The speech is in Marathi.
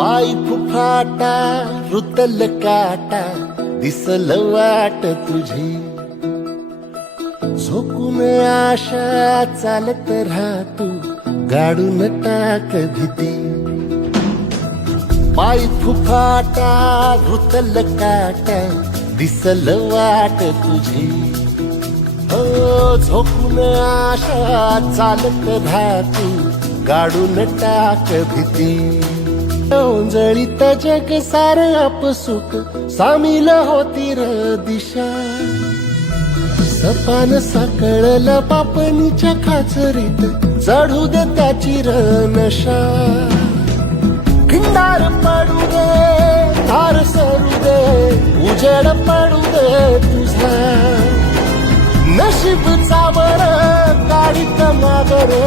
पाय फुफाटा रुतल काटा दिसल वाट तुझी झोकून आशा चालत राहा तू गाडून टाक भीती पाय फुफाटा रुतल काटा दिसल वाट तुझी हो झोकून आशा चालत राहा तू गाडून टाक भीती ओंजळीत जग सार आपसुक सामील होती र दिशा सपान साकळलं पापणीच्या खाचरीत चढू दे त्याची र नशा खिंडार पडू दे धार सरू दे उजेड पडू दे तुझा नशीब चावर गाडीत मागर